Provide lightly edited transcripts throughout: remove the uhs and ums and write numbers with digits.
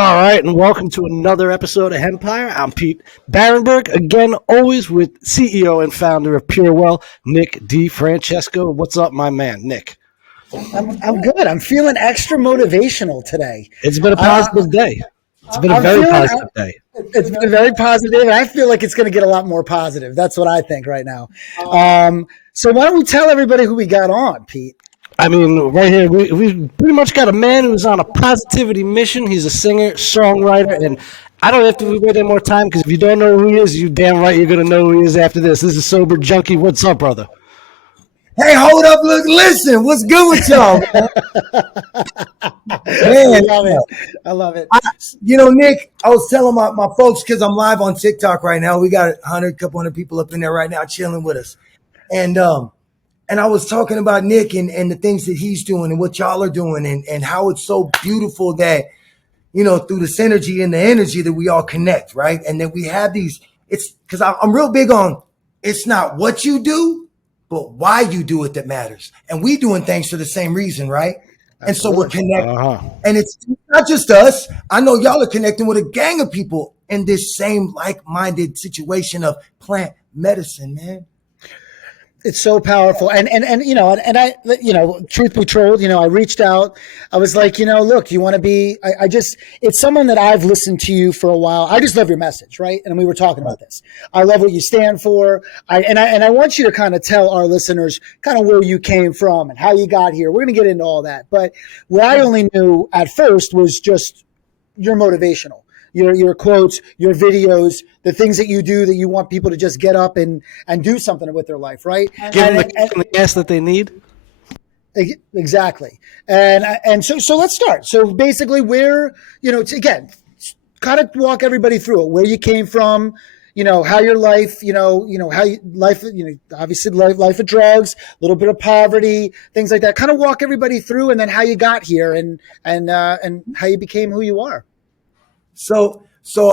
All right, and welcome to another episode of Hempire. I'm Pete Bahrenburg, again, always with CEO and founder of PureWell, Nick DiFrancesco. What's up, my man, Nick? I'm good. I'm feeling extra motivational today. It's been a positive day. It's been a I'm very feeling- positive day. It's been very positive, and I feel like it's going to get a lot more positive. That's what I think right now. So why don't we tell everybody who we got on, Pete? I mean, right here, we pretty much got a man who's on a positivity mission. He's a singer, songwriter, and I don't have to wait any more time because if you don't know who he is, you damn right you're going to know who he is after this. This is Sober Junkie. What's up, brother? Hey, hold up, look, listen, what's good with y'all? Man, I love it. Nick, I was telling my folks, because I'm live on TikTok right now. We got a couple hundred people up in there right now chilling with us. And I was talking about Nick and the things that he's doing and what y'all are doing and how it's so beautiful that, through the synergy and the energy that we all connect, right? And that we have it's because I'm real big on, it's not what you do, but why you do it that matters. And we doing things for the same reason, right? And so we're connected. And it's not just us. I know y'all are connecting with a gang of people in this same like-minded situation of plant medicine, man. It's so powerful. And I, truth be told, I reached out. I was like, look, you want to be, it's someone that I've listened to you for a while. I just love your message, right? And we were talking about this. I love what you stand for. I want you to kind of tell our listeners kind of where you came from and how you got here. We're going to get into all that. But what I only knew at first was just you're motivational. Your quotes, your videos, the things that you do that you want people to just get up and do something with their life, right? Give them the gas that they need. Exactly. And so let's start. So basically again, kind of walk everybody through it, where you came from, how your life, obviously life of drugs, a little bit of poverty, things like that. Kind of walk everybody through and then how you got here and how you became who you are. So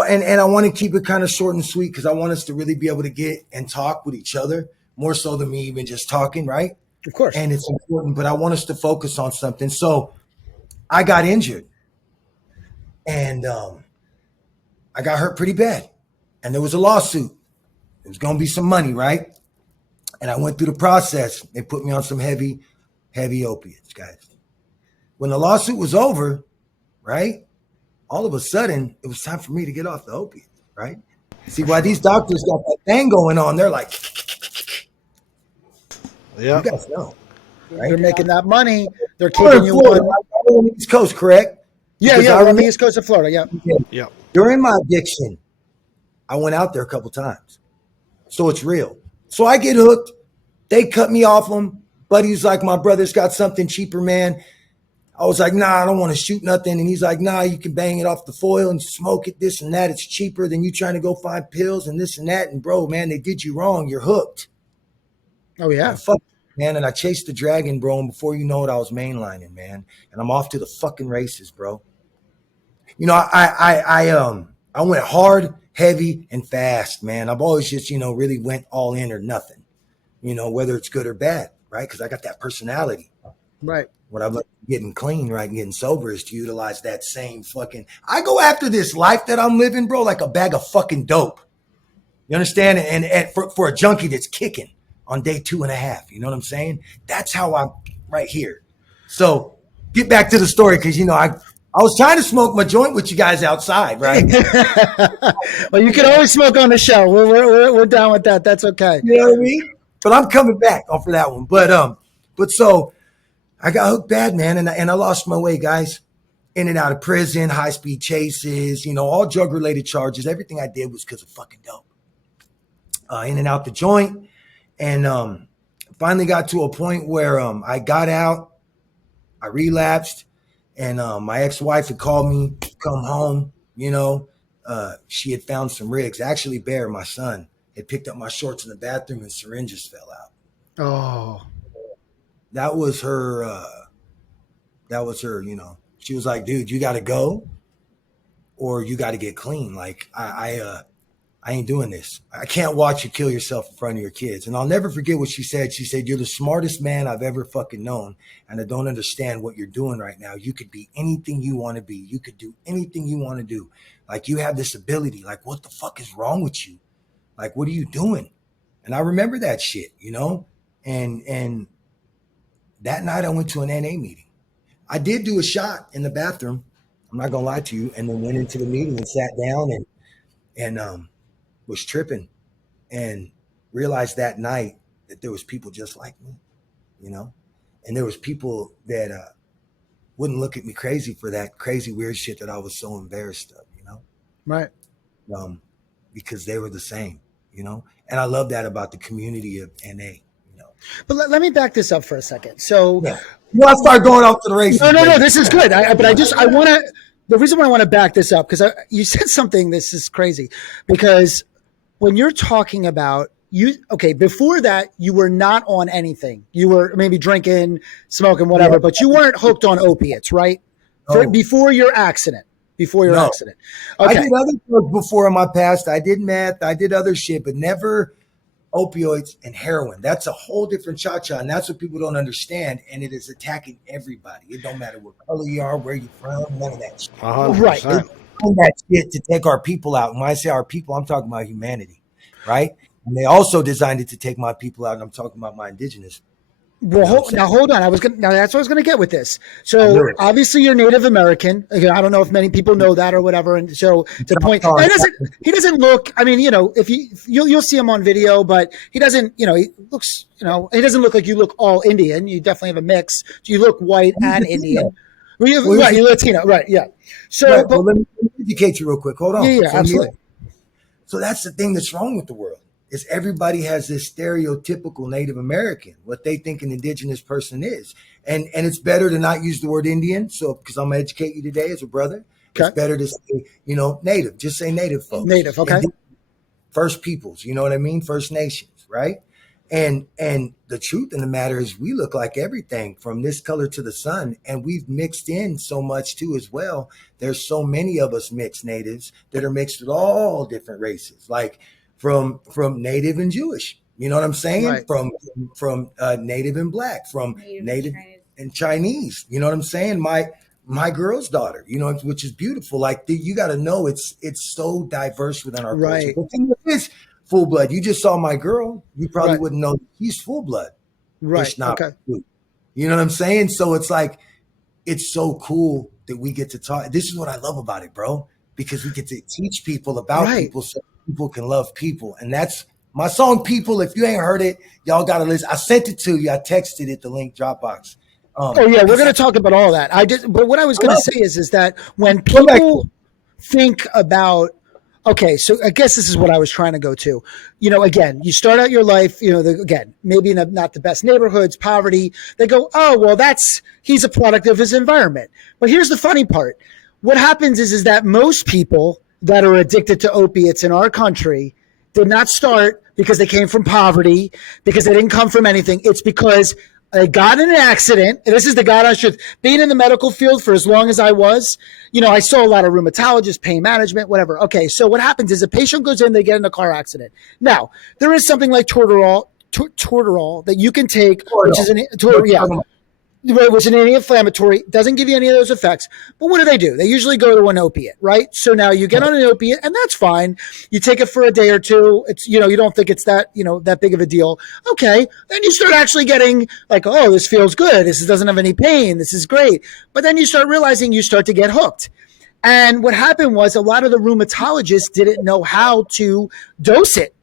I want to keep it kind of short and sweet because I want us to really be able to get and talk with each other more so than me even just talking, right? Of course. And it's important, but I want us to focus on something. So I got injured and I got hurt pretty bad. And there was a lawsuit. There was going to be some money, right? And I went through the process. They put me on some heavy opiates, guys. When the lawsuit was over, right? All of a sudden, it was time for me to get off the opiates, right? See, why these doctors got that thing going on, they're like, yeah, you guys know, right? They're making that money. They're keeping you on the East Coast, correct? Yeah, on the East Coast of Florida, yeah. During my addiction, I went out there a couple times. So it's real. So I get hooked. They cut me off them. Buddy's like, my brother's got something cheaper, man. I was like, nah, I don't want to shoot nothing. And he's like, nah, you can bang it off the foil and smoke it, this and that. It's cheaper than you trying to go find pills and this and that. And bro, man, they did you wrong. You're hooked. Oh, yeah. Fuck, man. And I chased the dragon, bro. And before you know it, I was mainlining, man. And I'm off to the fucking races, bro. I went hard, heavy, and fast, man. I've always just, really went all in or nothing, whether it's good or bad, right? Because I got that personality. Right. What I've learned getting clean, right, and getting sober is to utilize that same I go after this life that I'm living, bro, like a bag of fucking dope. You understand? And for a junkie that's kicking on day 2.5, you know what I'm saying? That's how I'm right here. So get back to the story because, I was trying to smoke my joint with you guys outside, right? Well, you can always smoke on the show. We're down with that. That's okay. You know what I mean? But I'm coming back for that one. But so I got hooked bad, man, and I lost my way, guys. In and out of prison, high-speed chases, all drug-related charges. Everything I did was because of fucking dope. In and out the joint, and finally got to a point where I got out, I relapsed, and my ex-wife had called me to come home. She had found some rigs. Actually, Bear, my son, had picked up my shorts in the bathroom and syringes fell out. Oh. That was her, she was like, dude, you got to go or you got to get clean. Like I I ain't doing this. I can't watch you kill yourself in front of your kids. And I'll never forget what she said. She said, you're the smartest man I've ever fucking known. And I don't understand what you're doing right now. You could be anything you want to be. You could do anything you want to do. Like, you have this ability. Like, what the fuck is wrong with you? Like, what are you doing? And I remember that shit, you know? And that night I went to an NA meeting. I did do a shot in the bathroom. I'm not going to lie to you. And then went into the meeting and sat down and was tripping and realized that night that there was people just like me, you know? And there was people that wouldn't look at me crazy for that crazy, weird shit that I was so embarrassed of, you know? Right. Because they were the same, you know? And I love that about the community of NA, you know? But let me back this up for a second. So yeah. Well, I start going off to the races. No, this is good. I want to, the reason why I want to back this up, because you said something, this is crazy, because when you're talking about before that, you were not on anything. You were maybe drinking, smoking, whatever, but you weren't hooked on opiates, right? Before your accident. Accident. Okay. I did other drugs before in my past. I did meth. I did other shit, but never opioids and heroin. That's a whole different cha-cha, and that's what people don't understand, and it is attacking everybody. It don't matter what color you are, where you're from, none of that shit. 100%. Right. That shit to take our people out. And when I say our people, I'm talking about humanity, right? And they also designed it to take my people out, and I'm talking about my indigenous. Well, hold on. That's what I was going to get with this. So obviously you're Native American. Again, I don't know if many people know that or whatever. And so the point, he doesn't look, I mean, you know, if you'll see him on video, but he doesn't, you know, he looks, you know, he doesn't look like you look all Indian. You definitely have a mix. You look white and Indian. You're Latino. Right. Yeah. So, but let me educate you real quick. Hold on. Yeah, absolutely. So that's the thing that's wrong with the world. Is everybody has this stereotypical Native American, what they think an indigenous person is. And it's better to not use the word Indian. So, because I'm going to educate you today as a brother, it's better to say, you know, Native, just say Native folks. Native. Okay. First peoples, you know what I mean? First nations, right? And the truth in the matter is we look like everything from this color to the sun. And we've mixed in so much too, as well. There's so many of us mixed natives that are mixed with all different races. Like, from Native and Jewish, you know what I'm saying? Right. From Native and Black, from Native and Chinese, you know what I'm saying? My girl's daughter, you know, which is beautiful. Like, you got to know it's so diverse within our culture. The thing is, full blood. You just saw my girl, you probably wouldn't know he's full blood. Right. You know what I'm saying? So it's like, it's so cool that we get to talk. This is what I love about it, bro, because we get to teach people about people. So people can love people. And that's my song, People. If you ain't heard it, y'all got to listen. I sent it to you. I texted it, the link, Dropbox. We're going to talk about all that. But what I was going to say is that when people think about, so I guess this is what I was trying to go to. You know, again, you start out your life, you know, again, maybe in not the best neighborhoods, poverty. They go, oh, well, he's a product of his environment. But here's the funny part. What happens is that most people that are addicted to opiates in our country did not start because they came from poverty, because they didn't come from anything. It's because they got in an accident. And this is the God honest truth. Being in the medical field for as long as I was, you know, I saw a lot of rheumatologists, pain management, whatever. Okay, so what happens is a patient goes in, they get in a car accident. Now, there is something like Toradol that you can take, which is which is an anti-inflammatory, doesn't give you any of those effects. But what do? They usually go to an opiate, right? So now you get on an opiate, and that's fine. You take it for a day or two. It's, you know, you don't think it's that, you know, that big of a deal. Okay. Then you start actually getting like, oh, this feels good. This doesn't have any pain. This is great. But then you start realizing you start to get hooked. And what happened was a lot of the rheumatologists didn't know how to dose it.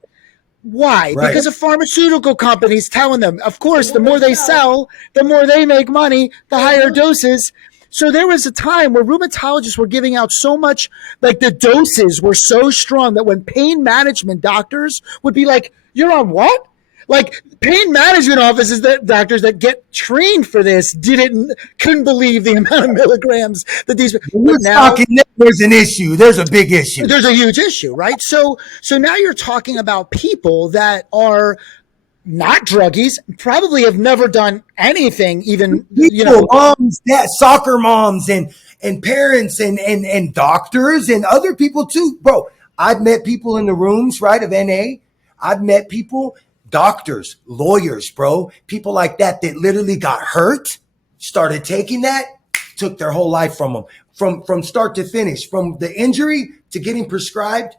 Why? Right. Because of pharmaceutical companies telling them, of course, the more they sell, the more they make money, the higher doses. So there was a time where rheumatologists were giving out so much, like the doses were so strong that when pain management doctors would be like, you're on what? Like pain management offices, that doctors that get trained for this couldn't believe the amount of milligrams that these. There's an issue. There's a big issue. There's a huge issue, right? So now you're talking about people that are not druggies, probably have never done anything, even moms, soccer moms, and parents, and doctors, and other people too, bro. I've met people in the rooms, right, of NA. I've met people, doctors, lawyers, bro, people like that literally got hurt, started taking that, took their whole life from them, from start to finish, from the injury to getting prescribed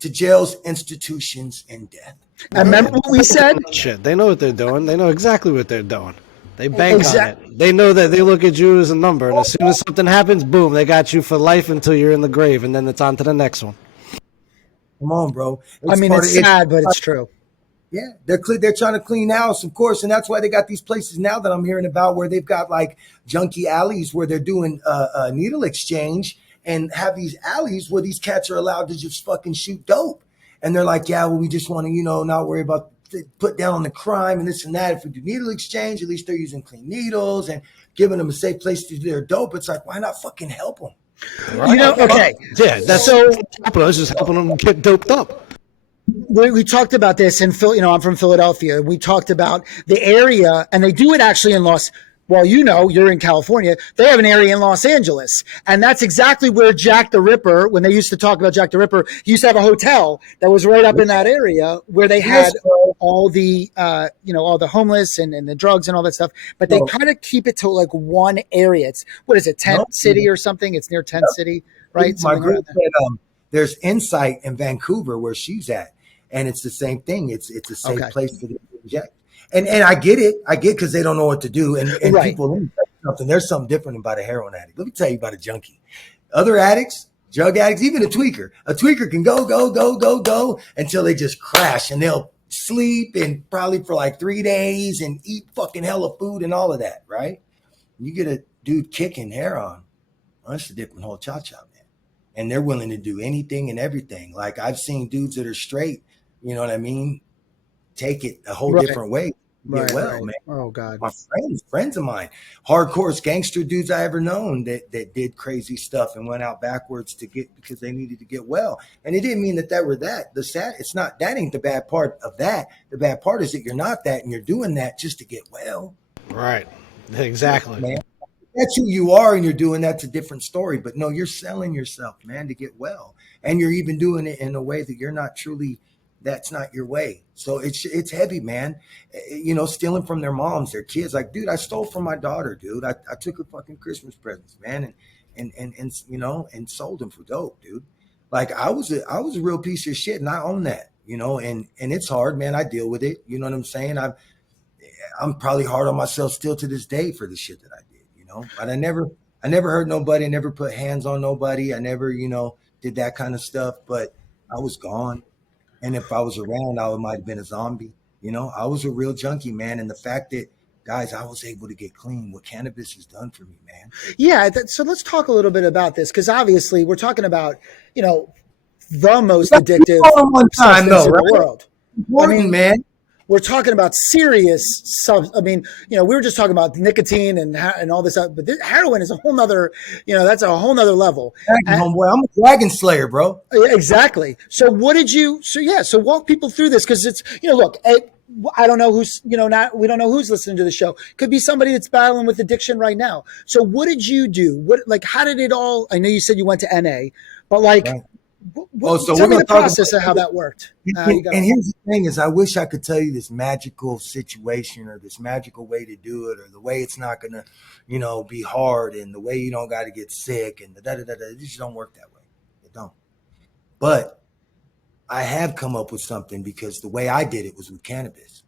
to jails, institutions, and death. And remember what we said? Shit, they know what they're doing. They know exactly what they're doing. They bank on Exact- it. They know that they look at you as a number, and as soon as something happens, boom, they got you for life until you're in the grave, and then it's on to the next one. Come on, bro. I mean, it's sad, but it's true. Yeah, they're trying to clean house, of course, and that's why they got these places now that I'm hearing about where they've got like junkie alleys where they're doing needle exchange and have these alleys where these cats are allowed to just fucking shoot dope, and they're like, yeah, well, we just want to not worry about put down on the crime and this and that. If we do needle exchange, at least they're using clean needles and giving them a safe place to do their dope. It's like, why not fucking help them? You know, okay. Yeah, that's So helping us, just helping them get doped up. we talked about this in Phil. I'm from Philadelphia. We talked about the area, and they do it actually in well, you're in California. They have an area in Los Angeles. And that's exactly where Jack the Ripper, when they used to talk about Jack the Ripper, he used to have a hotel that was right up in that area where they had all the, all the homeless and the drugs and all that stuff. But they kind of keep it to like one area. It's, what is it, Tent City or something? It's near Tent City, right? My group said there's Insight in Vancouver where she's at. And it's the same thing. It's a safe place for them to inject. And I get it. I get because they don't know what to do. And people, let me tell you something. There's something different about a heroin addict. Let me tell you about a junkie. Other addicts, drug addicts, even a tweaker. A tweaker can go until they just crash, and they'll sleep and probably for like 3 days and eat fucking hella food and all of that, right? You get a dude kicking heroin, well, that's a different whole cha-cha, man. And they're willing to do anything and everything. Like I've seen dudes that are straight, you know what I mean, take it a whole different way. Man. Oh God. My friends of mine, hardcore gangster dudes I ever known that did crazy stuff and went out backwards because they needed to get well. And it didn't mean that were that. It's not, that ain't the bad part of that. The bad part is that you're not that and you're doing that just to get well. Right. Exactly. Man, that's who you are and you're doing that's a different story. But no, you're selling yourself, man, to get well. And you're even doing it in a way that you're not truly, that's not your way. So it's heavy, man. Stealing from their moms, their kids. Like, dude, I stole from my daughter, dude. I took her fucking Christmas presents, man, and sold them for dope, dude. Like I was a real piece of shit, and I own that, and it's hard, man. I deal with it. You know what I'm saying? I'm probably hard on myself still to this day for the shit that I did, but I never hurt nobody. I never put hands on nobody. I never, did that kind of stuff, but I was gone. And if I was around, I might have been a zombie. I was a real junkie, man. And the fact that, guys, I was able to get clean, what cannabis has done for me, man. Yeah. So let's talk a little bit about this, because obviously we're talking about, the most addictive substance in the world. Important, man. We're talking about serious stuff. I mean, we were just talking about nicotine and all this stuff, but heroin is a whole nother, that's a whole nother level. Homeboy, I'm a dragon slayer, bro. Exactly. So so walk people through this. Cause it's, look, I don't know who's, we don't know who's listening to the show. Could be somebody that's battling with addiction right now. So what did you do? How did it all, I know you said you went to NA, but Right. Tell me the process of how that worked. And here's the thing is I wish I could tell you this magical situation or this magical way to do it or the way it's not going to, be hard and the way you don't got to get sick and it just don't work that way. It don't. But I have come up with something because the way I did it was with cannabis.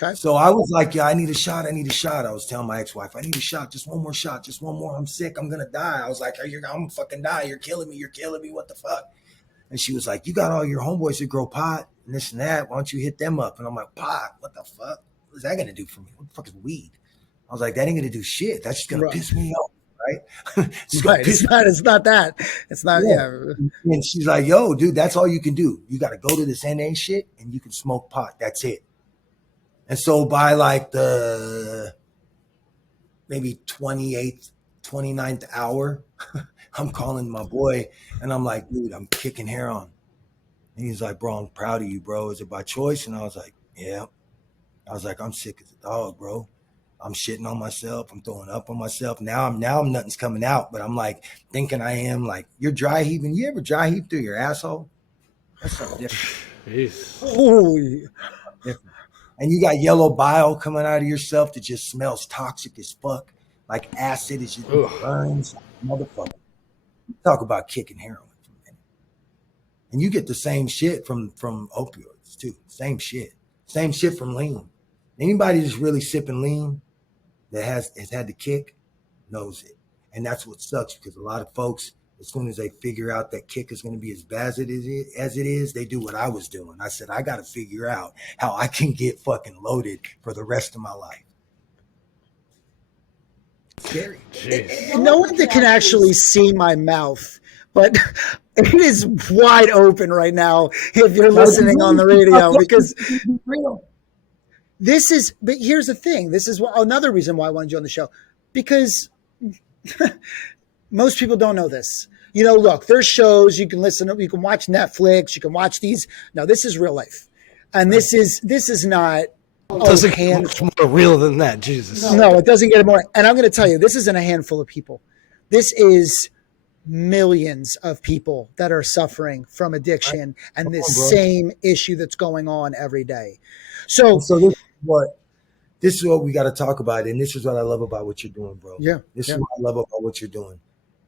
Okay. So I was like, yeah, I need a shot. I was telling my ex-wife, I need a shot, just one more shot, just one more. I'm sick. I'm going to die. I was like, I'm going to fucking die. You're killing me. What the fuck? And she was like, you got all your homeboys that grow pot and this and that. Why don't you hit them up? And I'm like, pot? What the fuck? What is that going to do for me? What the fuck is weed? I was like, that ain't going to do shit. That's just going to piss me off. Right? It's not that. It's not. Yeah. And she's like, yo, dude, that's all you can do. You got to go to this NA shit and you can smoke pot. That's it. And so by like the maybe 28th, 29th hour, I'm calling my boy and I'm like, dude, I'm kicking hair on. And he's like, bro, I'm proud of you, bro. Is it by choice? And I was like, yeah. I was like, I'm sick as a dog, bro. I'm shitting on myself. I'm throwing up on myself. Now nothing's coming out, but I'm like thinking I am. Like, you're dry heaving. You ever dry heave through your asshole? That's something different. Jeez. Holy. Different. And you got yellow bile coming out of yourself that just smells toxic as fuck. Like acid, it just burns. Motherfucker. Talk about kicking heroin. And you get the same shit from opioids too. Same shit. Same shit from lean. Anybody that's really sipping lean that has had the kick knows it. And that's what sucks, because a lot of folks, as soon as they figure out that kick is going to be as bad as it is, they do what I was doing. I said, I got to figure out how I can get fucking loaded for the rest of my life. Scary. No one that can actually see my mouth, but it is wide open right now if you're listening on the radio, because this is, but here's the thing. This is another reason why I wanted you on the show, because most people don't know this. You know, look, there's shows you can listen to, you can watch Netflix, you can watch these. No, this is real life. And this is not, Doesn't get much more real than that, Jesus. No, it doesn't get more. And I'm going to tell you, this isn't a handful of people. This is millions of people that are suffering from addiction and this same issue that's going on every day. So this is what we got to talk about, and this is what I love about what you're doing, bro. Yeah. This is what I love about what you're doing.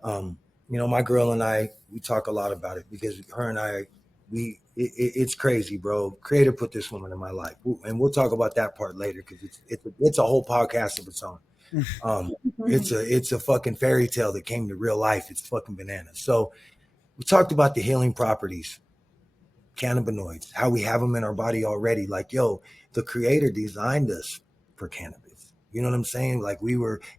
You know, my girl and I, we talk a lot about it, because her and I, it's crazy, bro. Creator put this woman in my life, and we'll talk about that part later, because it's a whole podcast of its own. It's a fucking fairy tale that came to real life. It's fucking bananas. So we talked about the healing properties, cannabinoids, how we have them in our body already. Like, yo, the creator designed us for cannabis. You know what I'm saying? Like,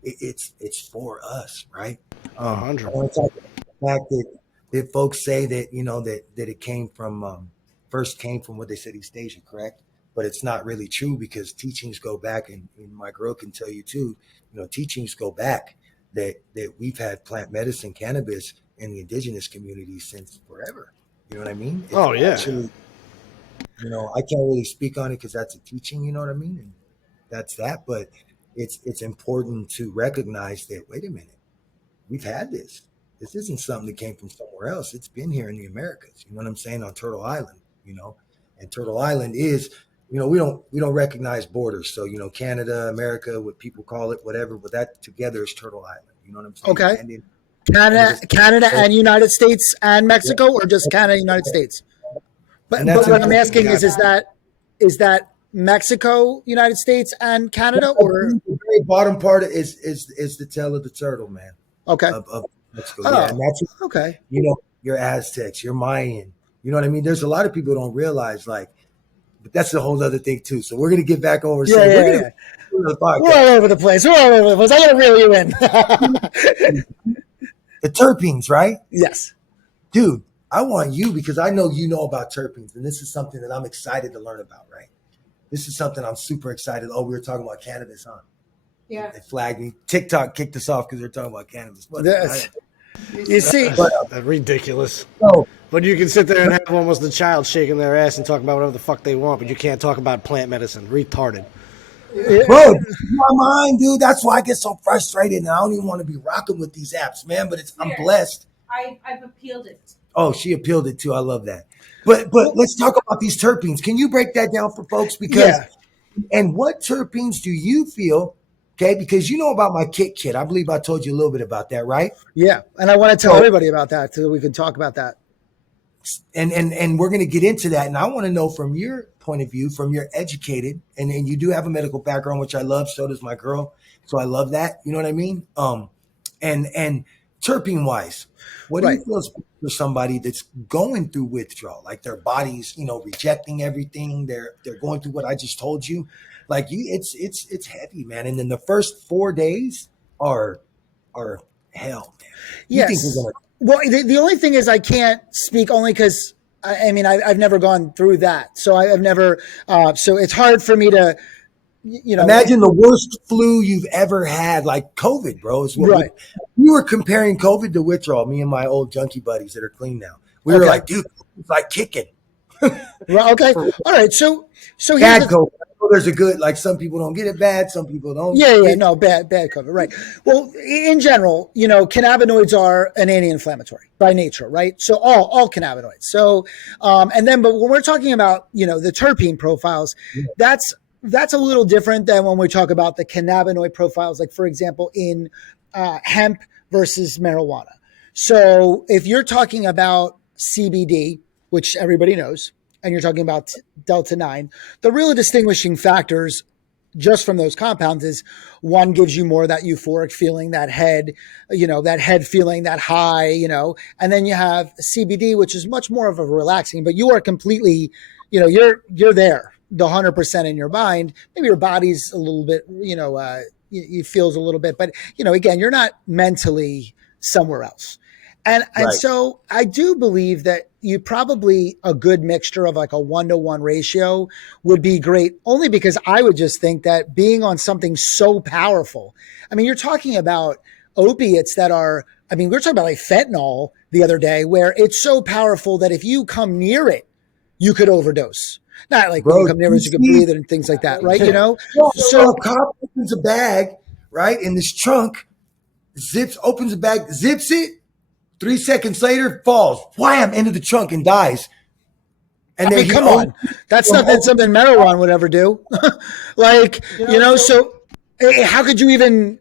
it's for us, right? 100. I want to talk about the fact that folks say that, you know, that it came from, first came from what they said, East Asia, correct? But it's not really true, because teachings go back, and my girl can tell you too, you know, teachings go back that we've had plant medicine, cannabis in the indigenous community since forever. You know what I mean? It's actually, you know, I can't really speak on it because that's a teaching, you know what I mean? And that's that. But it's important to recognize that, wait a minute, we've had this. This isn't something that came from somewhere else. It's been here in the Americas. You know what I'm saying? On Turtle Island, you know, and Turtle Island is, you know, we don't recognize borders. So, you know, Canada, America, what people call it, whatever, but that together is Turtle Island. You know what I'm saying? Okay. Canada and United States and Mexico, or just Canada, United States? But what I'm asking is that Mexico, United States, and Canada, or the very bottom part is the tail of the turtle, man. Okay. Of Mexico. Yeah, and that's okay. You know, your Aztecs, your Mayan. You know what I mean? There's a lot of people who don't realize, like, but that's a whole other thing too. So we're gonna get back over. We're all over the place. I gotta reel you in. The terpenes, right? Yes. Dude, I want you, because I know you know about terpenes, and this is something that I'm excited to learn about, right? This is something I'm super excited. Oh, we were talking about cannabis, huh? Yeah. They flagged me. TikTok kicked us off because they're talking about cannabis. You see, That's ridiculous. So, But you can sit there and have almost a child shaking their ass and talk about whatever the fuck they want, but you can't talk about plant medicine. Retarded. bro, my mind, dude. That's why I get so frustrated, and I don't even want to be rocking with these apps, man. But I'm blessed. I've appealed it. Oh, she appealed it too. I love that. But let's talk about these terpenes. Can you break that down for folks? Because and what terpenes do you feel? Okay, because you know about my kick kit. I believe I told you a little bit about that, right? Yeah, and I want to tell everybody about that so we can talk about that. And we're going to get into that. And I want to know from your point of view, from your educated, and you do have a medical background, which I love. So does my girl. So I love that. You know what I mean? And terpene wise, what do you feel for somebody that's going through withdrawal, like their body's, you know, rejecting everything. They're going through what I just told you. Like it's heavy, man. And then the first 4 days are hell, man. Yes. Well, the only thing is I can't speak only because I mean I've never gone through that, so I've never. So it's hard for me to, you know. Imagine the worst flu you've ever had, like COVID, bro. Is what we were comparing COVID to withdrawal. Me and my old junkie buddies that are clean now. We were like, dude, it's like kicking. Well, okay, all right. So bad COVID. there's a good, like some people don't get it bad, some people don't. Yeah, no, bad cover, right. Well, in general, cannabinoids are an anti-inflammatory by nature, right? So all cannabinoids. So, but when we're talking about, the terpene profiles, that's a little different than when we talk about the cannabinoid profiles, like for example, in hemp versus marijuana. So if you're talking about CBD, which everybody knows, and you're talking about Delta 9, the real distinguishing factors just from those compounds is one gives you more of that euphoric feeling, that head feeling, that high, and then you have CBD, which is much more of a relaxing, but you are completely, you're there, the 100% in your mind. Maybe your body's a little bit, it feels a little bit, but again, you're not mentally somewhere else. And so I do believe that you probably a good mixture of like a 1-to-1 ratio would be great, only because I would just think that being on something so powerful, I mean, you're talking about opiates that are, I mean, we were talking about like fentanyl the other day, where it's so powerful that if you come near it, you could overdose. Not like when you come near it, you can breathe it and things like that, right? So a cop opens a bag, right, in this trunk, opens the bag, zips it. 3 seconds later, falls, wham, into the trunk and dies. And then come on. That's not something marijuana would ever do. So how could you even,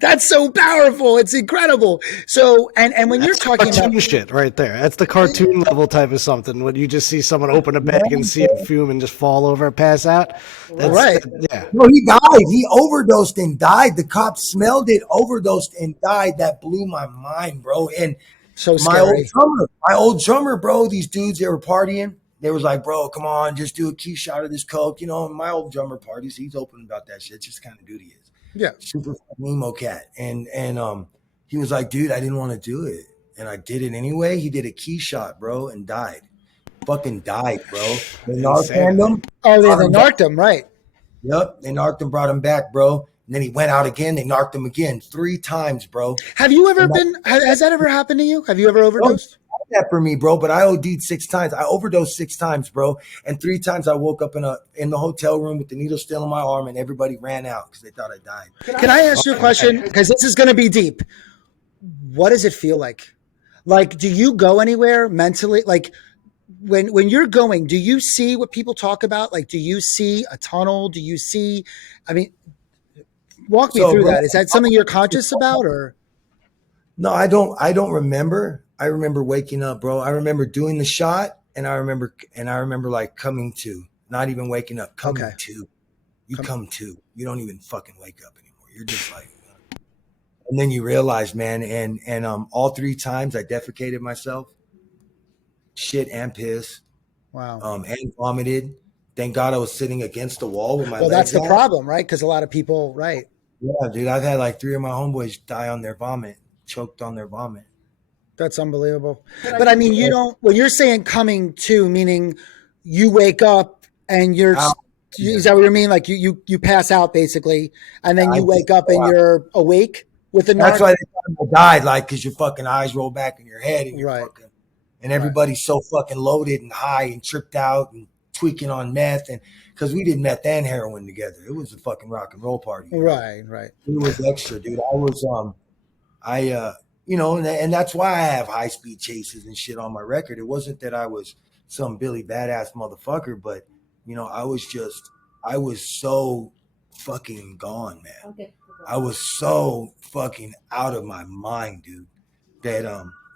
that's so powerful. It's incredible. So, and when you're talking cartoon about shit right there, that's the cartoon level type of something. When you just see someone open a bag and see it fume and just fall over and pass out. Right. Yeah. No, he died. He overdosed and died. The cops smelled it, overdosed and died. That blew my mind, bro. And so scary. My old drummer, bro, these dudes, they were partying. They was like, bro, come on, just do a key shot of this coke. And my old drummer parties, he's open about that shit. Just kind of dude he is. Yeah. Super emo cat. And he was like, dude, I didn't want to do it. And I did it anyway. He did a key shot, bro, and died. Fucking died, bro. They narcaned him. Oh, they narked him, right. Yep. They narked him, brought him back, bro. And then he went out again. They narked him again 3 times, bro. Have you ever has that ever happened to you? Have you ever overdosed? That for me, bro, but I OD'd 6 times. I overdosed 6 times, bro. And 3 times I woke up in the hotel room with the needle still in my arm, and everybody ran out because they thought I died. Can I ask you a question? Because this is going to be deep. What does it feel like? Like, do you go anywhere mentally? Like, when you're going, do you see what people talk about? Like, do you see a tunnel? Do you see? I mean, walk me through that. Is that something you're conscious about, or? No, I don't remember. I remember waking up, bro. I remember doing the shot, and I remember like coming to, not even waking up, coming to. You come to. You don't even fucking wake up anymore. You're just like, and then you realize, man, and all 3 times I defecated myself, shit and piss, wow, and vomited. Thank God I was sitting against the wall with my legs. Well, that's the out. problem, right? Because a lot of people, right? Yeah, dude, I've had like 3 of my homeboys die on their vomit, choked on their vomit. That's unbelievable. But I mean, when you're saying coming to, meaning you wake up and you're, is that what you mean? Like you pass out basically, and then you wake up and you're awake with the narc? That's why they thought I died, like, because your fucking eyes roll back in your head and you're fucking, and everybody's so fucking loaded and high and tripped out and tweaking on meth, and because we did meth and heroin together. It was a fucking rock and roll party. Right. It was extra, dude. I was, and that's why I have high speed chases and shit on my record. It wasn't that I was some Billy badass motherfucker, but I was so fucking gone, man. Okay. I was so fucking out of my mind, dude, that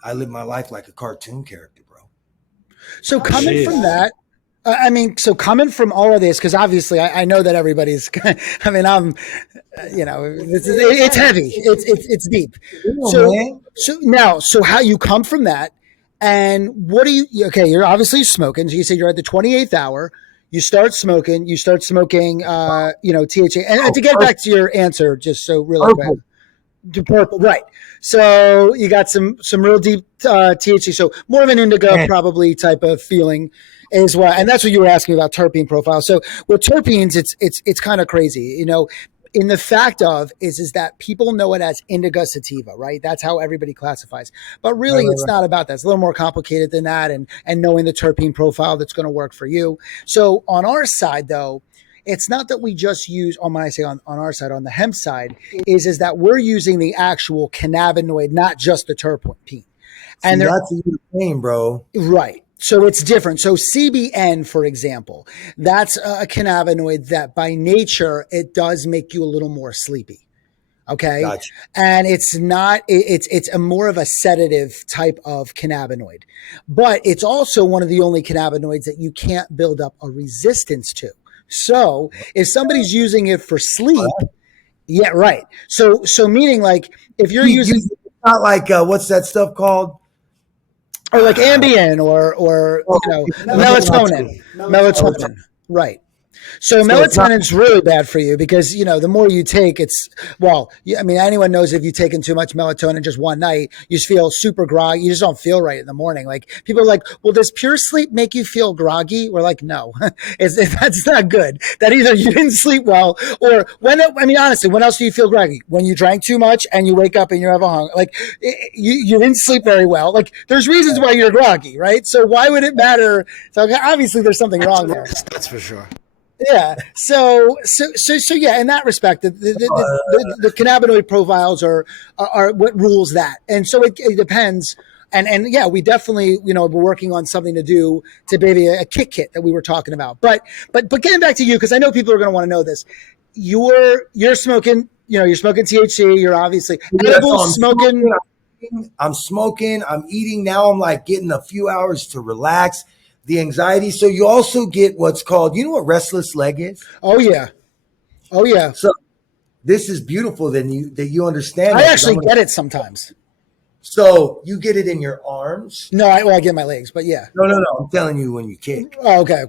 I lived my life like a cartoon character, bro. So coming from that, coming from all of this, because obviously I know that everybody's, it's heavy. It's deep. So how you come from that, and what do you're obviously smoking. So you said you're at the 28th hour. You start smoking, THC. And to get back to your answer, just so really quick. Purple, right. So you got some real deep THC. So more of an indigo probably type of feeling as well. And that's what you were asking about terpene profile. So with terpenes, it's kind of crazy. in the fact of is that people know it as indica sativa, right? That's how everybody classifies. But really, it's not about that. It's a little more complicated than that, and knowing the terpene profile that's going to work for you. So on our side, though, it's not that we just use, when I say on our side, on the hemp side, is that we're using the actual cannabinoid, not just the terpene. And that's a good thing, bro. Right. So it's different. So CBN, for example, that's a cannabinoid that by nature, it does make you a little more sleepy. Okay. Gotcha. And it's not, it's a more of a sedative type of cannabinoid, but it's also one of the only cannabinoids that you can't build up a resistance to. So if somebody's using it for sleep, yeah, right. So meaning like if you're using, it's not like, what's that stuff called? Or like Ambien or melatonin. Right. So melatonin's really bad for you because, the more you take, anyone knows if you've taken too much melatonin just one night, you just feel super groggy. You just don't feel right in the morning. Like people are like, well, does pure sleep make you feel groggy? We're like, no, that's not good. That either you didn't sleep well or honestly, when else do you feel groggy? When you drank too much and you wake up and you have a hunger, like you didn't sleep very well. Like there's reasons why you're groggy, right? So why would it matter? So obviously there's something wrong there. That's for sure. Yeah. So yeah, in that respect, the cannabinoid profiles are what rules that. And so it depends. And yeah, we definitely, we're working on something to do to maybe a kick kit that we were talking about. But getting back to you, because I know people are going to want to know this. You're smoking, you're smoking THC. You're obviously edible, smoking. I'm smoking. I'm eating. Now I'm like getting a few hours to relax. The anxiety. So you also get what's called, what restless leg is? Oh yeah. So this is beautiful that you understand. I actually get it sometimes. So you get it in your arms? No, I get my legs, but yeah. No. I'm telling you when you kick. Oh, okay.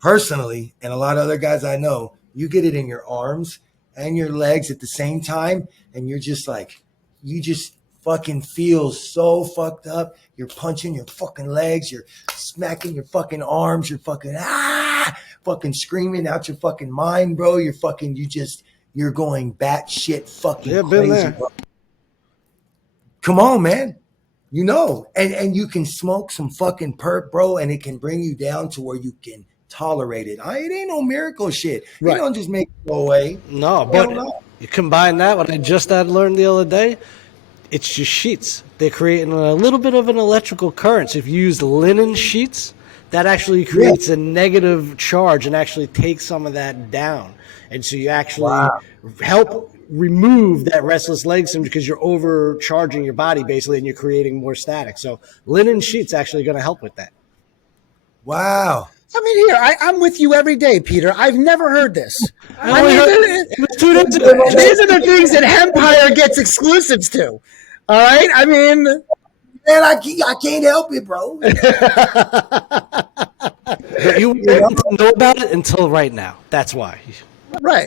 Personally, and a lot of other guys I know, you get it in your arms and your legs at the same time. And you're just like, you just fucking feel so fucked up. You're punching your fucking legs. You're smacking your fucking arms. You're fucking fucking screaming out your fucking mind, bro. You're going batshit fucking crazy, bro. Come on, man. And you can smoke some fucking perp, bro, and it can bring you down to where you can tolerate it. It ain't no miracle shit. Right. You don't just make it go away. No, but you combine that, what I just learned the other day, it's just sheets. They're creating a little bit of an electrical current. So if you use linen sheets, that actually creates a negative charge and actually takes some of that down. And so you actually help remove that restless leg syndrome because you're overcharging your body basically and you're creating more static. So linen sheets actually going to help with that. Wow. I'm with you every day, Peter. I've never heard this. It was 2 days ago. These are the things that Hempire gets exclusives to. All right? Man, I can't help it, bro. But you didn't know about it until right now. That's why. Right.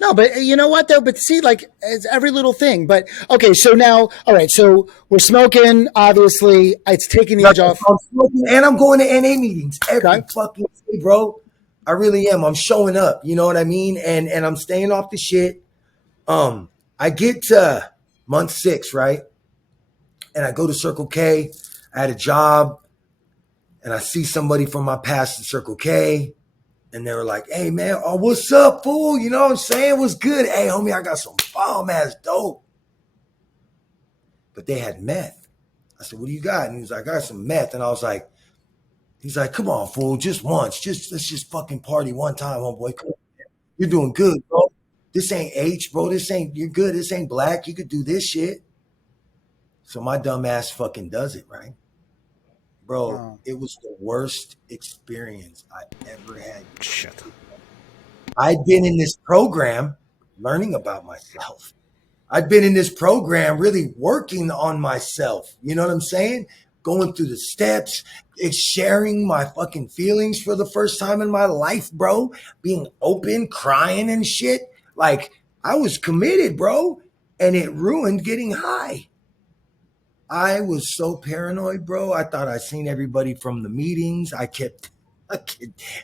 No, but you know what though? But see, like it's every little thing. But okay, so now, all right. So we're smoking. Obviously, it's taking the edge off. I'm smoking, and I'm going to NA meetings every fucking day, bro. I really am. I'm showing up. You know what I mean? And I'm staying off the shit. I get to month 6, right? And I go to Circle K. I had a job, and I see somebody from my past at Circle K. And they were like, hey, man, what's up, fool? You know what I'm saying? What's good? Hey, homie, I got some bomb-ass dope. But they had meth. I said, what do you got? And he was like, I got some meth. And I was like, he's like, come on, fool, just once. Let's just fucking party one time, homeboy. Come on, you're doing good, bro. This ain't H, bro. You're good. This ain't black. You could do this shit. So my dumb ass fucking does it, right? Bro, It was the worst experience I ever had. Shit. I'd been in this program learning about myself. I'd been in this program really working on myself. You know what I'm saying? Going through the steps, sharing my fucking feelings for the first time in my life, bro. Being open, crying and shit. Like, I was committed, bro. And it ruined getting high. I was so paranoid, bro. I thought I'd seen everybody from the meetings. And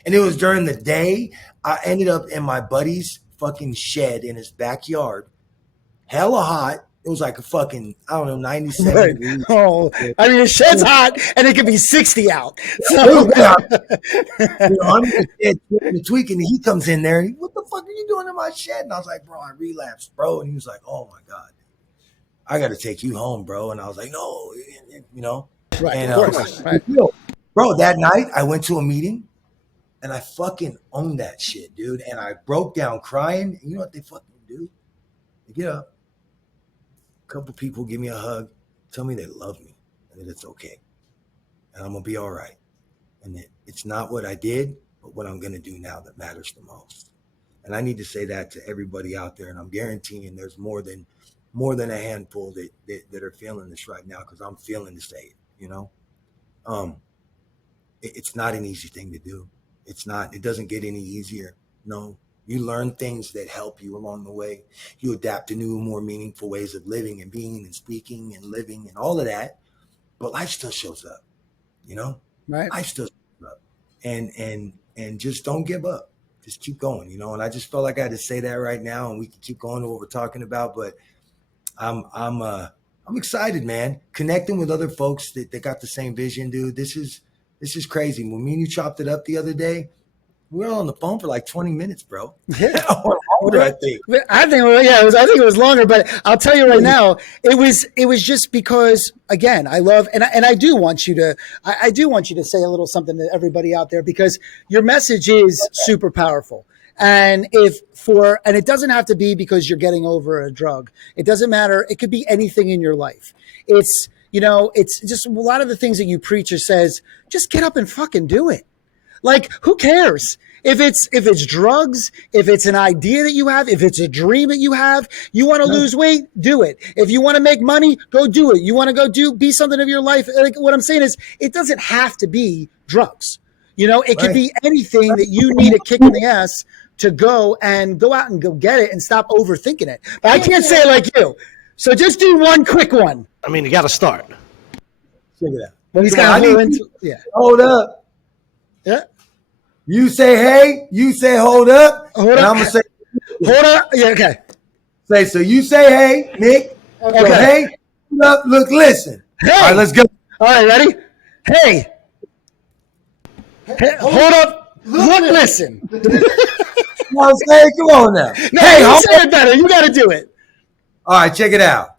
it was during the day. I ended up in my buddy's fucking shed in his backyard, hella hot. It was like a fucking, I don't know, 97 Right. degrees. Oh, I mean, the shed's hot and it could be 60 out. So, I'm in the shed tweaking, and he comes in there. And what the fuck are you doing in my shed? And I was like, bro, I relapsed, bro. And he was like, oh my God, I got to take you home, bro. And I was like, no, right, And of course. Right. bro, that night I went to a meeting and I fucking owned that shit, dude. And I broke down crying. And you know what they fucking do? They get up. A couple people give me a hug, tell me they love me and that it's okay. And I'm going to be all right. And that it's not what I did, but what I'm going to do now that matters the most. And I need to say that to everybody out there. And I'm guaranteeing there's more than a handful that are feeling this right now, because I'm feeling to say it, It's not an easy thing to do. It's not. It doesn't get any easier. No. You learn things that help you along the way. You adapt to new, more meaningful ways of living and being and speaking and living and all of that. But life still shows up, Right. Life still shows up. And just don't give up. Just keep going, And I just felt like I had to say that right now, and we can keep going to what we're talking about. But I'm excited, man. Connecting with other folks that got the same vision, dude. This is crazy. When me and you chopped it up the other day, we were on the phone for like 20 minutes, bro. Yeah. Or longer, I think. I think it was longer, but I'll tell you right now, it was just because, again, I love, and I do want you to, I do want you to say a little something to everybody out there, because your message is super powerful. And it doesn't have to be because you're getting over a drug. It doesn't matter. It could be anything in your life. It's just a lot of the things that you preach or says, just get up and fucking do it. Like, who cares? If it's drugs, if it's an idea that you have, if it's a dream that you have, you want to lose weight, do it. If you want to make money, go do it. You want to go be something of your life. Like, what I'm saying is, it doesn't have to be drugs. It could be anything that you need a kick in the ass to go out and go get it and stop overthinking it. But I can't say it like you. So just do one quick one. I mean, you got to start. Check it out. Well, he's got to hold up. Yeah. You say hey, you say hold up. Hold and up. I'm going to say hold up. Yeah, okay. So you say hey, Nick. Okay. So, hey, hold up, look, listen. Hey. All right, let's go. All right, ready? Hey, hold up, look, listen. You know what I'm saying? Come on now. No, hey, you say it better. You got to do it. All right, check it out.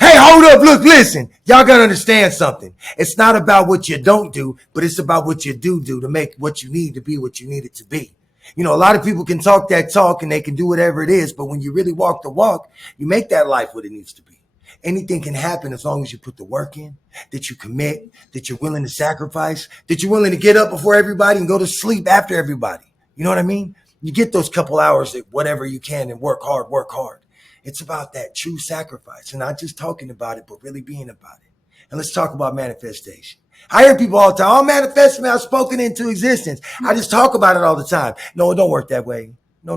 Hey, hold up, look, listen. Y'all got to understand something. It's not about what you don't do, but it's about what you do to make what you need to be what you need it to be. A lot of people can talk that talk and they can do whatever it is, but when you really walk the walk, you make that life what it needs to be. Anything can happen as long as you put the work in, that you commit, that you're willing to sacrifice, that you're willing to get up before everybody and go to sleep after everybody. You know what I mean? You get those couple hours at whatever you can and work hard, work hard. It's about that true sacrifice, and not just talking about it, but really being about it. And let's talk about manifestation. I hear people all the time, oh, manifesting, I've spoken into existence. I just talk about it all the time. No, it don't work that way. No.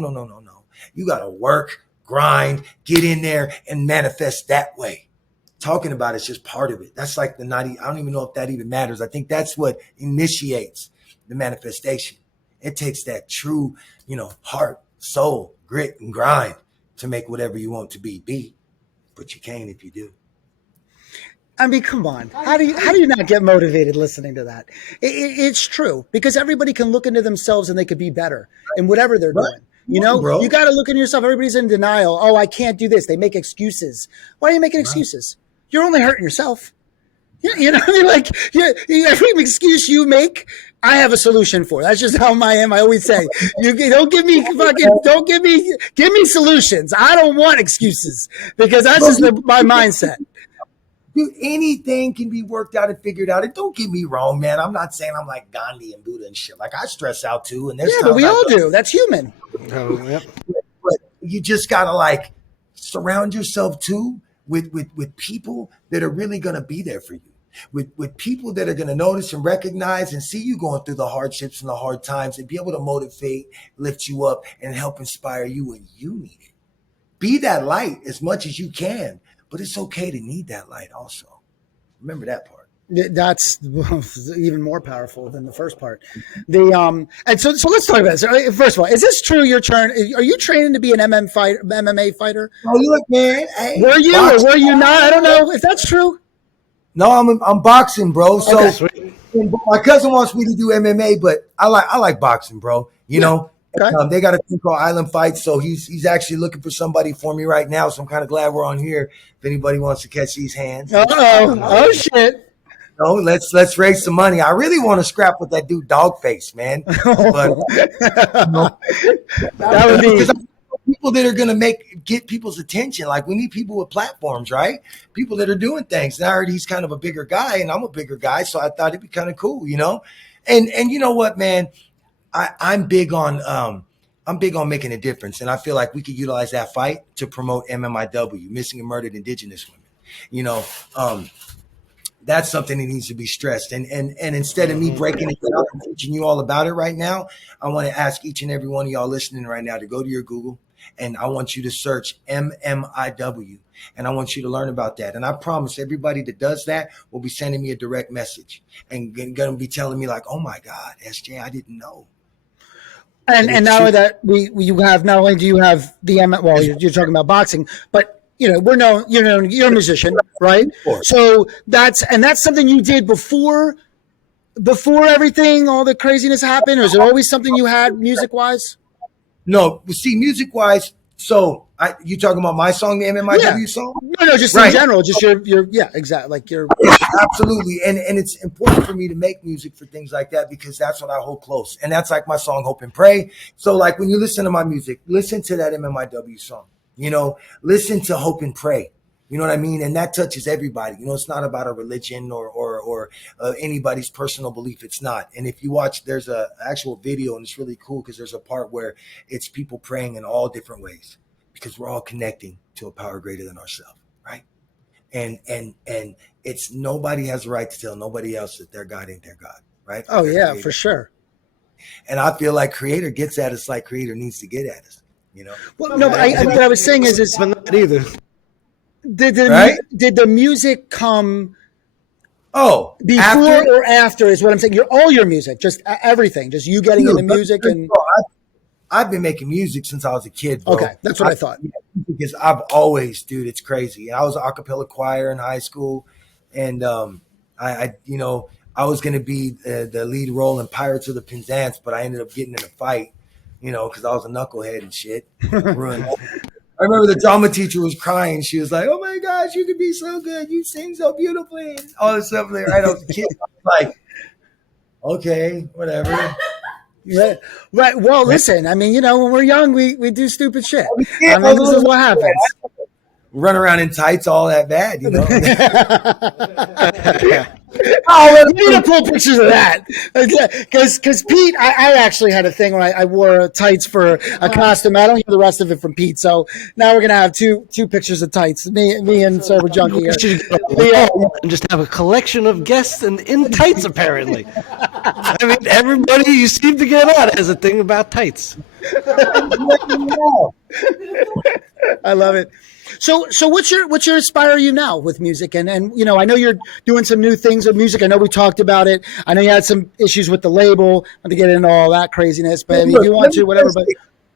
You got to work, grind, get in there, and manifest that way. Talking about it's just part of it. That's like I don't even know if that even matters. I think that's what initiates the manifestation. It takes that true, heart, soul, grit, and grind to make whatever you want to be. But you can if you do. I mean, come on. How do you not get motivated listening to that? It's true, because everybody can look into themselves and they could be better in whatever they're doing. You got to look into yourself. Everybody's in denial. Oh, I can't do this. They make excuses. Why are you making excuses? You're only hurting yourself. You know what I mean? Like, every excuse you make, I have a solution for. That's just how I am. I always say, give me solutions. I don't want excuses, because that's just my mindset. Dude, anything can be worked out and figured out. And don't get me wrong, man. I'm not saying I'm like Gandhi and Buddha and shit. Like, I stress out too. And but we all do. That's human. Oh, yep. But you just gotta surround yourself too with people that are really gonna be there for you. With people that are going to notice and recognize and see you going through the hardships and the hard times and be able to motivate, lift you up, and help inspire you when you need it. Be that light as much as you can, but it's okay to need that light also. Remember that part. That's even more powerful than the first part. And so let's talk about this. First of all, is this true? Are you training to be an MMA fighter? Oh, look, man. Hey, Were you or boxing. were you not? I don't know if that's true. No, I'm boxing, bro. So Sweet. my cousin wants me to do MMA, but I like boxing, bro. You know, Okay. they got a thing called Island Fights, so he's actually looking for somebody for me right now. So I'm kind of glad we're on here. If anybody wants to catch these hands, Oh shit. no, let's raise some money. I really want to scrap with that dude Dogface, man. But That would be. because people that are gonna get people's attention. Like we need people with platforms, right? People that are doing things. And I heard he's kind of a bigger guy, and I'm a bigger guy, so I thought it'd be kind of cool, you know. And you know what, man, I'm big on making a difference, and I feel like we could utilize that fight to promote MMIW, missing and murdered Indigenous women. You know, that's something that needs to be stressed. And instead of me breaking it down and teaching you all about it right now, I want to ask each and every one of y'all listening right now to go to your Google, and I want you to search MMIW, and I want you to learn about that. And I promise everybody that does that will be sending me a direct message and going to be telling me like, oh my God, SJ, I didn't know. And now that you have, not only do you have the well, you're talking about boxing, but you're a musician, right? So that's something you did before everything, all the craziness happened, or is it always something you had music wise? No, see, music wise. So you talking about my song, the MMIW song? No, just in general, just your yeah, exactly, like your. Absolutely. And it's important for me to make music for things like that because that's what I hold close. And that's like my song, Hope and Pray. So like when you listen to my music, listen to that MMIW song, listen to Hope and Pray. You know what I mean? And that touches everybody. It's not about a religion or anybody's personal belief. It's not. And if you watch, there's a actual video and it's really cool because there's a part where it's people praying in all different ways because we're all connecting to a power greater than ourselves, right? And it's nobody has a right to tell nobody else that their God ain't their God, right? Oh yeah, for sure. And I feel like Creator gets at us like Creator needs to get at us, Well, no, but what I was saying is Not either. did the music come before after? or after is what I'm saying. All your music, just everything, just you getting into music and. I've been making music since I was a kid, bro. Okay, that's what I thought. Because I've always, dude, it's crazy. I was an a cappella choir in high school, and I was going to be the lead role in Pirates of the Penzance, but I ended up getting in a fight, because I was a knucklehead and shit. Ruined. I remember the drama teacher was crying. She was like, "Oh my gosh, you could be so good. You sing so beautifully," and all this stuff. Right, I was a kid. I was like, okay, whatever. Right. Well, listen. I mean, when we're young, we do stupid shit. I mean, this is what happens. Run around in tights, all that bad, Oh, we need to pull pictures of that because Pete, I actually had a thing when I wore tights for a costume. I don't hear the rest of it from Pete, so now we're gonna have two pictures of tights. Me and Sober Junkie here. And just have a collection of guests in tights. Apparently, I mean, everybody you seem to get on has a thing about tights. I love it. So what's your inspire you now with music? And I know you're doing some new things with music. I know we talked about it. I know you had some issues with the label. Not to get into all that craziness, but if you want to, whatever. But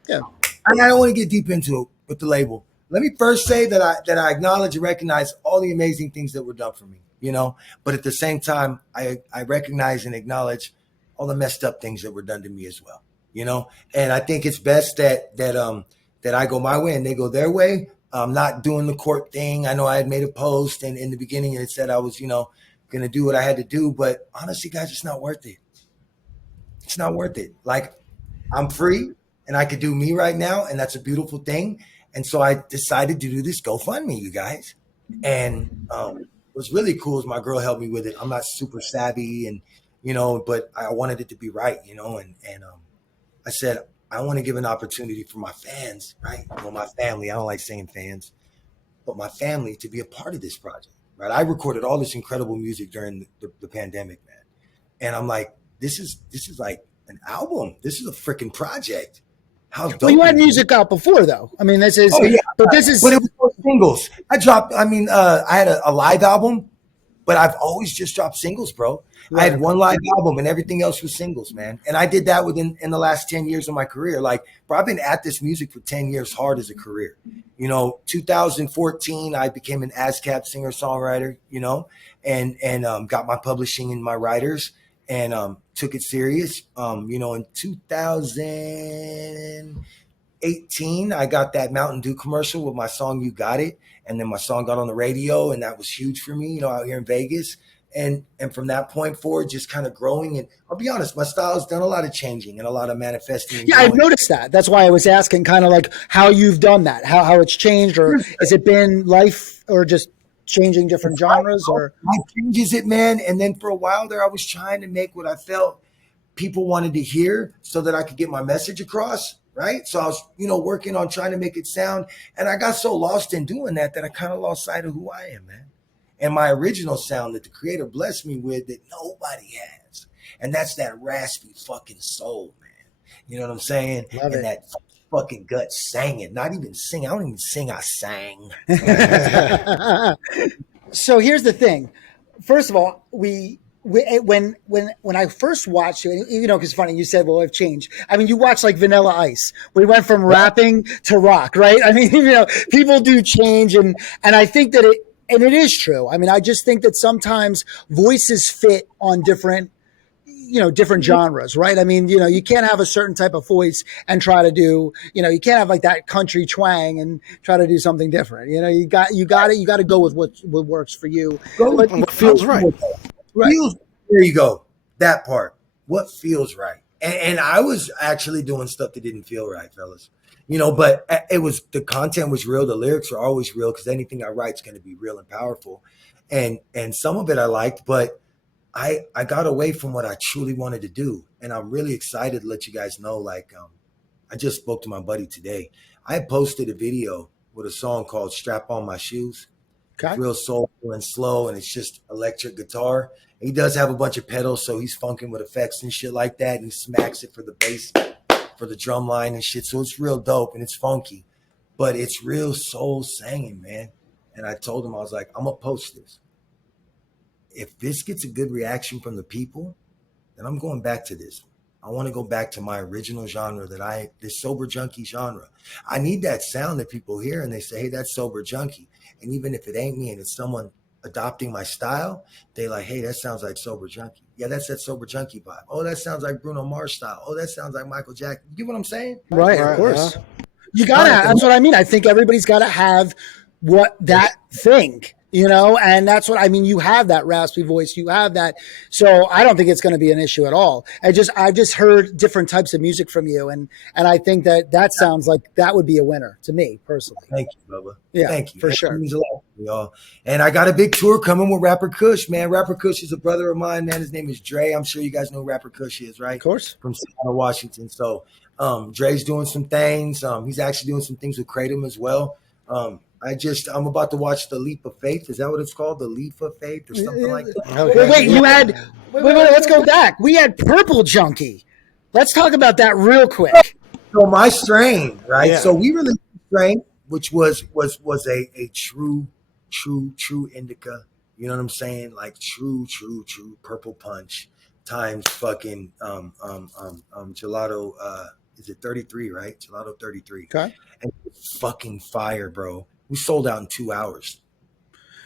yeah, I don't want to get deep into it with the label. Let me first say that I acknowledge and recognize all the amazing things that were done for me, But at the same time, I recognize and acknowledge all the messed up things that were done to me as well, And I think it's best that I go my way and they go their way. I'm not doing the court thing. I know I had made a post and in the beginning and it said I was, going to do what I had to do. But honestly, guys, it's not worth it. It's not worth it. Like I'm free and I could do me right now. And that's a beautiful thing. And so I decided to do this GoFundMe, you guys. And what's really cool is my girl helped me with it. I'm not super savvy and, but I wanted it to be right, and I said, I want to give an opportunity for my fans, right? Well, my family, I don't like saying fans, but my family to be a part of this project, right? I recorded all this incredible music during the pandemic, man. And I'm like, this is like an album. This is a freaking project. How dope. Well, you had music out before though. I mean, but it was singles. I dropped, I had a live album, but I've always just dropped singles, bro. I Right. had one live album and everything else was singles, man. And I did that in the last 10 years of my career. Like, bro, I've been at this music for 10 years hard as a career. 2014, I became an ASCAP singer-songwriter, and got my publishing and my writers and took it serious. In 2018, I got that Mountain Dew commercial with my song "You Got It," and then my song got on the radio, and that was huge for me, out here in Vegas. And from that point forward, just kind of growing. And I'll be honest, my style has done a lot of changing and a lot of manifesting. Yeah, I've noticed that. That's why I was asking kind of like how you've done that, how it's changed, or has it been life or just changing different genres or Life changes it, man. And then for a while there, I was trying to make what I felt people wanted to hear so that I could get my message across. Right. So I was, working on trying to make it sound. And I got so lost in doing that I kind of lost sight of who I am, man. And my original sound that the creator blessed me with that nobody has. And that's that raspy fucking soul, man. You know what I'm saying? Love and it. that fucking gut singing, not even sing. I don't even sing. I sang. So here's the thing. First of all, when I first watched you, because it's funny, you said, well, I've changed. I mean, you watch like Vanilla Ice. We went from rapping to rock, right? I mean, people do change, and I think that it is true. I mean, I just think that sometimes voices fit on different genres, right? I mean, you can't have a certain type of voice and try to do, you can't have like that country twang and try to do something different. You got to go with what works for you. What feels right. Right. There you go. That part. What feels right. And I was actually doing stuff that didn't feel right, fellas. But the content was real. The lyrics are always real because anything I write is going to be real and powerful. And some of it I liked, but I got away from what I truly wanted to do. And I'm really excited to let you guys know, I just spoke to my buddy today. I posted a video with a song called Strap On My Shoes. Okay. It's real soulful and slow, and it's just electric guitar. He does have a bunch of pedals, so he's funking with effects and shit like that. And he smacks it for the bass, for the drum line and shit. So it's real dope and it's funky, but it's real soul singing, man. And I told him, I was like, I'm going to post this. If this gets a good reaction from the people, then I'm going back to this. I want to go back to my original genre this Sober Junkie genre. I need that sound that people hear and they say, hey, that's Sober Junkie. And even if it ain't me and it's someone adopting my style, they like, hey, that sounds like Sober Junkie. Yeah, that's that Sober Junkie vibe. Oh, that sounds like Bruno Mars style. Oh, that sounds like Michael Jackson. You get what I'm saying? Right, of course. You gotta. That's what I mean. I think everybody's got to have that thing, and that's what I mean. You have that raspy voice. You have that. So I don't think it's going to be an issue at all. I just heard different types of music from you, and I think that sounds like that would be a winner to me personally. Thank you, Bubba. Yeah, thank you. For that sure. Means a lot, y'all. And I got a big tour coming with Rapper Kush, man. Rapper Kush is a brother of mine, man. His name is Dre. I'm sure you guys know who Rapper Kush is, right? Of course. From Seattle, Washington. So Dre's doing some things. He's actually doing some things with Kratom as well. I'm about to watch The Leap of Faith. Is that what it's called? The Leap of Faith or something like that? Okay. Wait, let's go back. We had Purple Junkie. Let's talk about that real quick. So my strain, right? Yeah. So we released a strain, which was a true indica. You know what I'm saying? Like true purple punch times fucking gelato. Is it 33, right? Gelato 33. Okay. And it's fucking fire, bro. We sold out in 2 hours.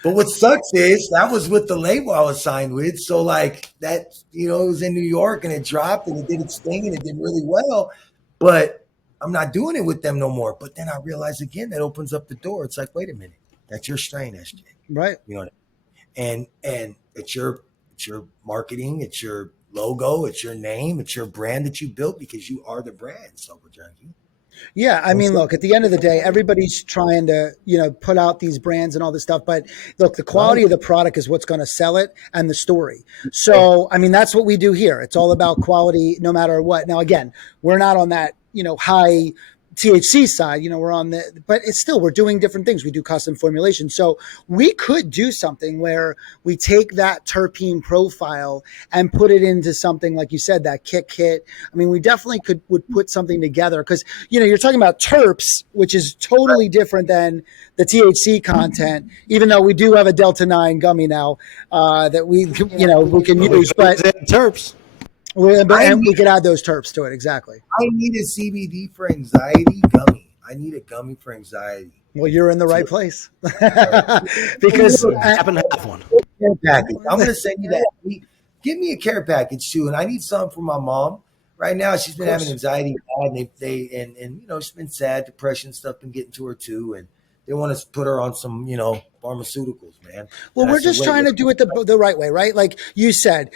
But what sucks is that was with the label I was signed with. So like that, it was in New York and it dropped and it did its thing and it did really well. But I'm not doing it with them no more. But then I realized again, that opens up the door. It's like, wait a minute, that's your strain, SJ. Right. You know what I mean? And it's your marketing, it's your logo, it's your name, it's your brand that you built because you are the brand, Sober Junkie. Yeah, I mean, look, at the end of the day, everybody's trying to, put out these brands and all this stuff. But look, the quality of the product is what's going to sell it and the story. So, I mean, that's what we do here. It's all about quality no matter what. Now, again, we're not on that, high THC side, we're on but it's still, we're doing different things. We do custom formulation. So we could do something where we take that terpene profile and put it into something, like you said, that kick kit. I mean, we definitely would put something together because, you're talking about terps, which is totally different than the THC content, even though we do have a Delta 9 gummy now that we can use, but terps. And we could add those terps to it. Exactly. I need a CBD for anxiety gummy. I need a gummy for anxiety. Well, you're in the right place because I happen to have one. Care package. I'm going to send you that. Give me a care package too, and I need something for my mom. Right now, she's been having anxiety, and she's been sad, depression stuff been getting to her too, and they want to put her on some, pharmaceuticals, man. Well, we're just trying to do it the right way, right? Like you said,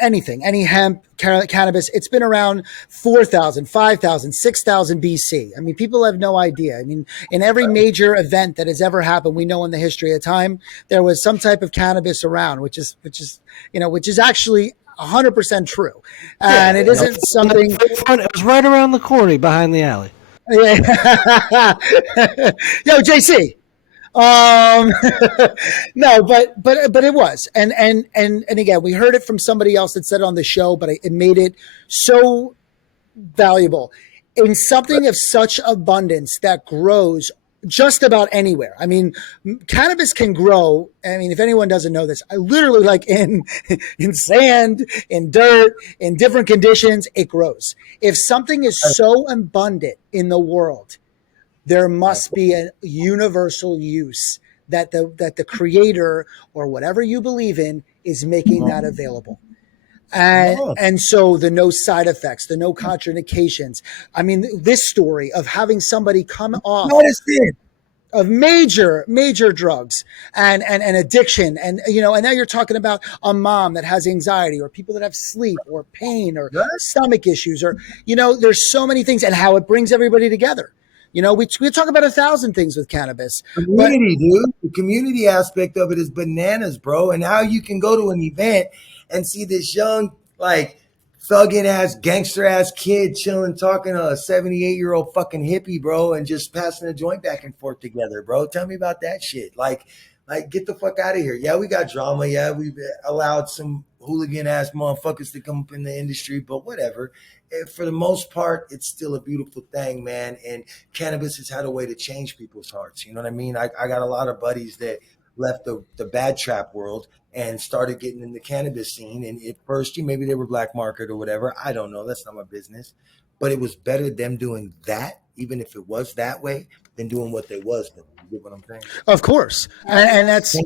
any hemp, cannabis, it's been around 4,000, 5,000, 6,000 BC. I mean, people have no idea. I mean, in every major event that has ever happened, we know in the history of time, there was some type of cannabis around, which is actually 100% true. And it isn't something. It was right around the corner behind the alley. Yo, JC. No, but it was, and again, we heard it from somebody else that said it on the show, but it made it so valuable in something of such abundance that grows just about anywhere. I mean, cannabis can grow. I mean, if anyone doesn't know this, I literally like in sand, in dirt, in different conditions, it grows. If something is so abundant in the world, there must be a universal use that the creator or whatever you believe in is making that available. And so the no side effects, the no contraindications. I mean, this story of having somebody come off of major drugs and addiction. And now you're talking about a mom that has anxiety or people that have sleep or pain or stomach issues or, there's so many things and how it brings everybody together. We talk about 1,000 things with cannabis. Community, dude. The community aspect of it is bananas, bro. And how you can go to an event and see this young, thugging ass, gangster ass kid chilling, talking to a 78-year-old fucking hippie, bro, and just passing a joint back and forth together, bro. Tell me about that shit. Like get the fuck out of here. Yeah, we got drama. Yeah, we've allowed some hooligan ass motherfuckers to come up in the industry, but whatever. For the most part, it's still a beautiful thing, man. And cannabis has had a way to change people's hearts. You know what I mean? I got a lot of buddies that left the bad trap world and started getting in the cannabis scene. And at first, maybe they were black market or whatever. I don't know. That's not my business. But it was better them doing that, even if it was that way, than doing what they was doing. You get what I'm saying? Of course. And that's,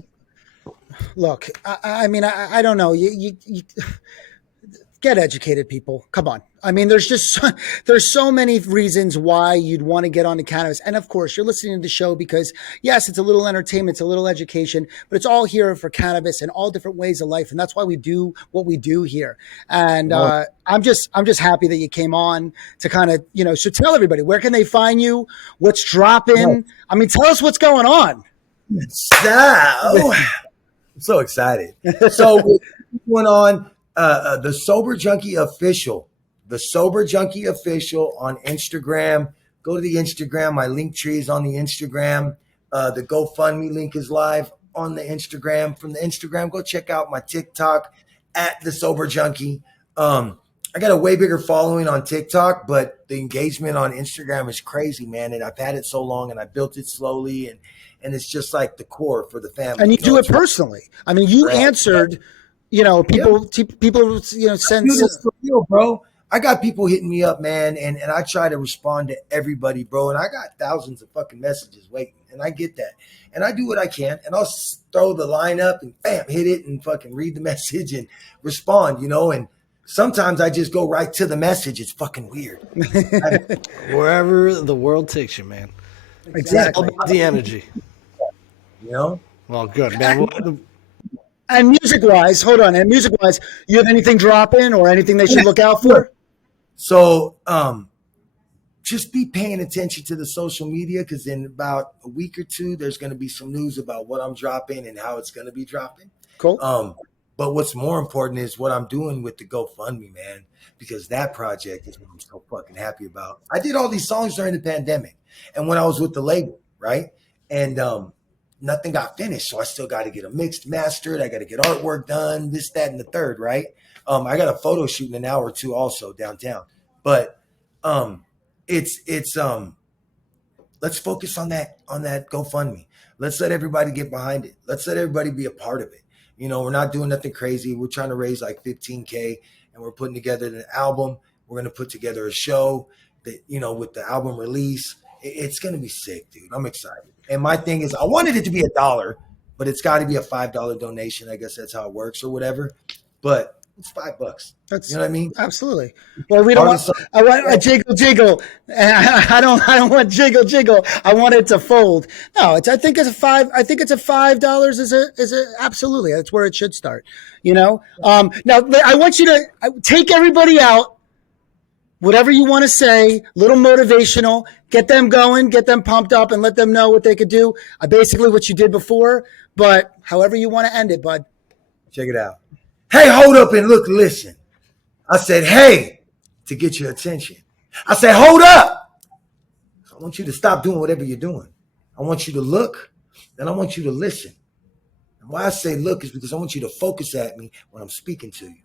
look, I mean, I don't know. You get educated, people. Come on. I mean, there's so many reasons why you'd want to get onto cannabis. And of course, you're listening to the show because yes, it's a little entertainment, it's a little education, but it's all here for cannabis and all different ways of life. And that's why we do what we do here. And I'm just happy that you came on to kind of, so tell everybody, where can they find you? What's dropping? I mean, tell us what's going on. So, I'm so excited. So what's going on? The Sober Junkie Official. The Sober Junkie Official on Instagram. Go to the Instagram. My link tree is on the Instagram. The GoFundMe link is live on the Instagram. From the Instagram, go check out my TikTok at the Sober Junkie. I got a way bigger following on TikTok, but the engagement on Instagram is crazy, man. And I've had it so long and I built it slowly and it's just like the core for the family. And you do it personally. I mean, you answered, people, send. It's for real, bro. I got people hitting me up, man, and I try to respond to everybody, bro. And I got thousands of fucking messages waiting, and I get that. And I do what I can, and I'll throw the line up and bam, hit it and fucking read the message and respond, And sometimes I just go right to the message. It's fucking weird. Wherever the world takes you, man. Exactly. It's all about the energy. Well, good, man. And music-wise, you have anything dropping or anything they should look out for? So just be paying attention to the social media because in about a week or two, there's going to be some news about what I'm dropping and how it's going to be dropping. Cool. But what's more important is what I'm doing with the GoFundMe, man, because that project is what I'm so fucking happy about. I did all these songs during the pandemic and when I was with the label, right? And nothing got finished. So I still got to get a mixed, mastered. I got to get artwork done, this, that, and the third, right? I got a photo shoot in an hour or two also downtown. But it's let's focus on that GoFundMe. Let's let everybody get behind it. Let's let everybody be a part of it. You know, we're not doing nothing crazy. We're trying to raise like 15K and we're putting together an album. We're going to put together a show that, you know, with the album release. It's going to be sick, dude. I'm excited. And my thing is, I wanted it to be $1, but it's got to be a $5 donation. I guess that's how it works or whatever. But it's $5. That's, you know what I mean? Absolutely. Well, we don't want, I want a jiggle. I don't want jiggle. I want it to fold. No, I think it's a $5 is a absolutely. That's where it should start. You know? Now I want you to take everybody out. Whatever you want to say, little motivational, get them going, get them pumped up and let them know what they could do. Basically what you did before, but however you want to end it, bud. Check it out. Hey, hold up and look, listen. I said, hey, to get your attention. I said, hold up. I want you to stop doing whatever you're doing. I want you to look, and I want you to listen. And why I say look is because I want you to focus at me when I'm speaking to you.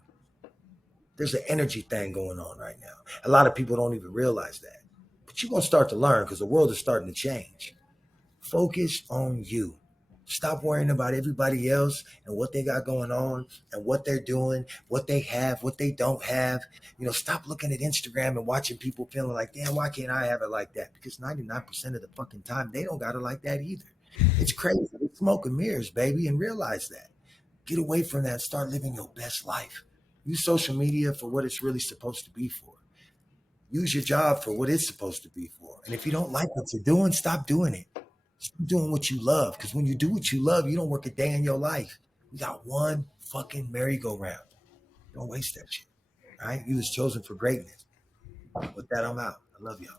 There's an energy thing going on right now. A lot of people don't even realize that. But you're going to start to learn because the world is starting to change. Focus on you. Stop worrying about everybody else and what they got going on and what they're doing, what they have, what they don't have. You know, stop looking at Instagram and watching people feeling like, damn, why can't I have it like that? Because 99% of the fucking time, they don't got it like that either. It's crazy. It's smoke and mirrors, baby, and realize that. Get away from that and start living your best life. Use social media for what it's really supposed to be for. Use your job for what it's supposed to be for. And if you don't like what you're doing, stop doing it. Stop doing what you love. Because when you do what you love, you don't work a day in your life. You got one fucking merry-go-round. Don't waste that shit. All right? You was chosen for greatness. With that, I'm out. I love y'all.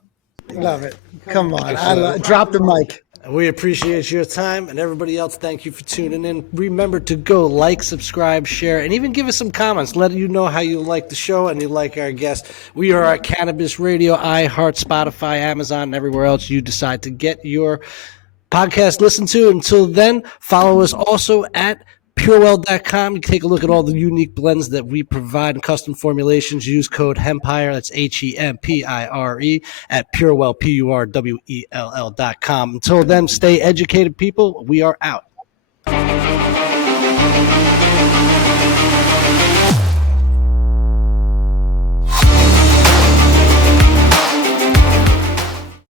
Love it. Come on. Drop the mic. We appreciate your time, and everybody else, thank you for tuning in. Remember to go like, subscribe, share, and even give us some comments. Let you know how you like the show and you like our guests. We are at Cannabis Radio, iHeart, Spotify, Amazon, and everywhere else you decide to get your podcast listened to. Until then, follow us also at purewell.com. You can take a look at all the unique blends that we provide and custom formulations. Use code Hempire, that's HEMPIRE, at purewell, PURWELL.com. Until then, stay educated, people. We are out.